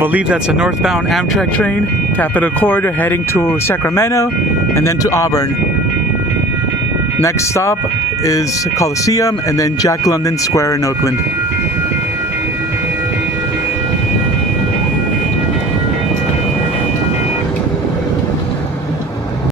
believe that's a northbound Amtrak train, Capitol Corridor heading to Sacramento and then to Auburn. Next stop is Coliseum and then Jack London Square in Oakland.